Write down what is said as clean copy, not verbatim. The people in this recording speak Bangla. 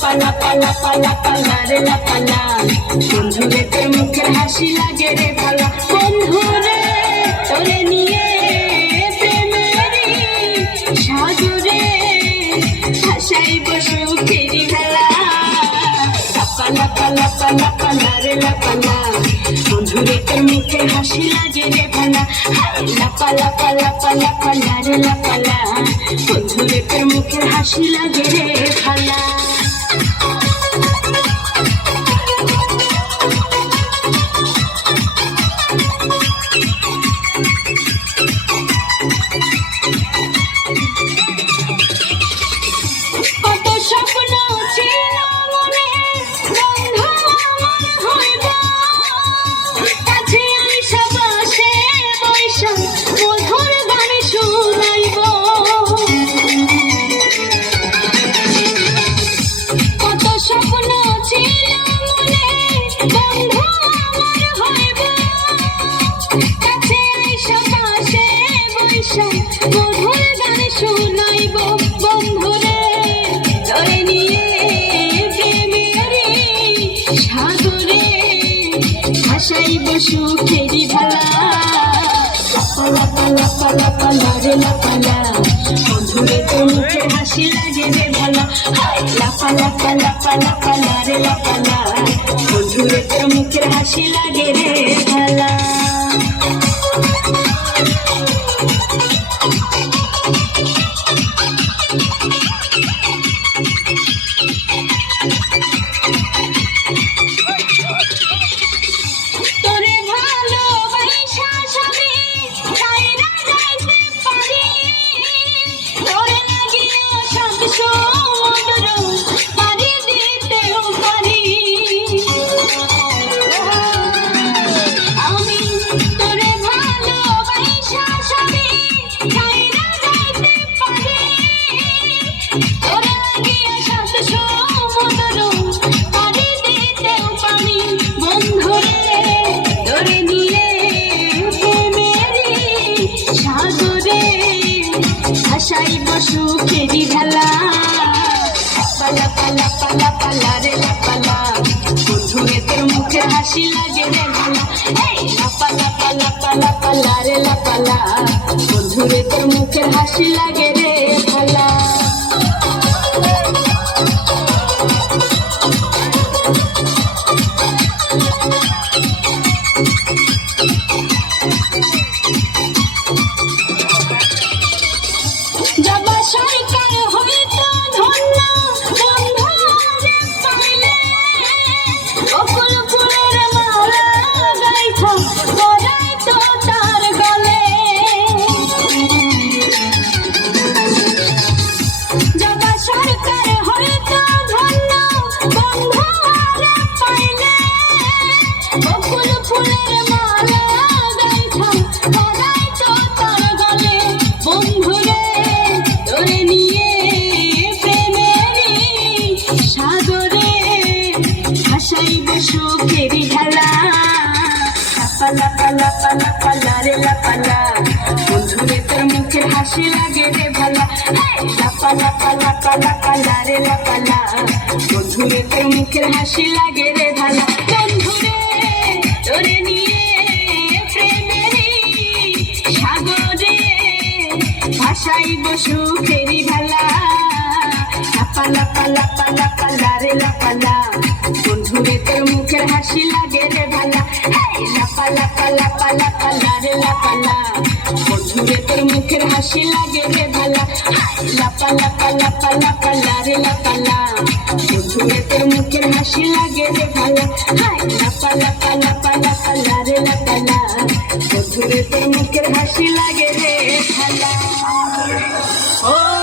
লাপা লাপা লাপা লাপা লারে লাপা লা বন্ধুরে তোর মুখের হাসি লাগে রে ভালা বন্ধুরে তোরে নিয়ে প্রেমেরই সাগরে ভাসাইব সুখেরই ভেলা লাপা লাপা লাপা লাপা লারে লাপা লা বন্ধুরে তোর মুখের হাসি লাগে রে ভালা লাপা লাপা লাপা লাপা লারে লাপা লা বন্ধুরে তোর মুখের হাসি লাগে রে ভালা কত স্বপ্ন ছিল মনে বন্ধু আমার হইব কাছে আইসা বাসে বৈশা মধুর গান শুনাইব কত স্বপ্ন ছিল মনে বন্ধু আমার হইব কাছে আইসা বাসে বৈশা মধুর গান শুনাইব বন্ধুরে তোরে নিয়ে প্রেমেরই সাগরে ভাসাইব সুখেরই ভেলা লাপা লাপা লাপা লাপা লারে লাপা লা বন্ধুরে তোর মুখের হাসি লাগে রে ভালা লাপা লাপা লাপা লাপা লারে লাপা লা বন্ধুরে তোর মুখের হাসি লাগে রে ভালা তোরে ভালোবাসা সবই ছাইরা যাইতে পারি তোরে লাগিয়া সব সমুদ্র পাড়ি দিতেও পারি আমি তোরে ভালোবাসা সবই ছাইরা যাইতে পারি তোরে লাগিয়া সব সমুদ্র পাড়ি দিতেও পারি বন্ধুরে তোরে নিয়ে প্রেমেরই সাগরে ভাসাইব সুখেরই ভেলা লাপা লাপা লাপা লারে লাপা লা বন্ধুরে তোর মুখের হাসি লাগে রে ভালা লাপা লাপা লাপা লাপা লারে লাপা লা বন্ধুরে তোর মুখের হাসি লাগে রে ভালা যাবা সরকার হইতো ধন্য বন্ধু রে পাইলে বকুল ফুলের মালা গাইতো পরাইতো তার গলে যাবা সরকার হইতো ধন্য বন্ধু রে পাইলে বকুল ফুলের মালা গাইতো পরাইতো তার গলে বন্ধুরে তোরে নিয়ে প্রেমেরই সাগরে ভাসাইব সুখেরই ভেলা লাপা লাপা লাপা লাপা লারে লাপা লা বন্ধুরে তোর মুখের হাসি লাগে রে ভালা লাপা লাপা লাপা লাপা লারে লাপা লা বন্ধুরে তোর মুখের হাসি লাগে রে ভালা বন্ধুরে তোরে নিয়ে প্রেমেরই সাগরে ভাসাইব সুখেরই ভেলা লাপা লাপা লাপা লাপা লারে লাপা লা বন্ধুরে তোর মুখের হাসি লাগে রে ভালা লাপা লাপা লাপা লাপা লারে লাপা লা বন্ধুরে তোর মুখের হাসি লাগে রে ভালা লাপা লাপা লাপা লাপা লারে লাপা লা বন্ধুরে তোর মুখের হাসি লাগে রে ভালা লাপা লাপা লাপা লাপা লারে লাপা লা বন্ধুরে তোর মুখের হাসি লাগে রে ভালা ও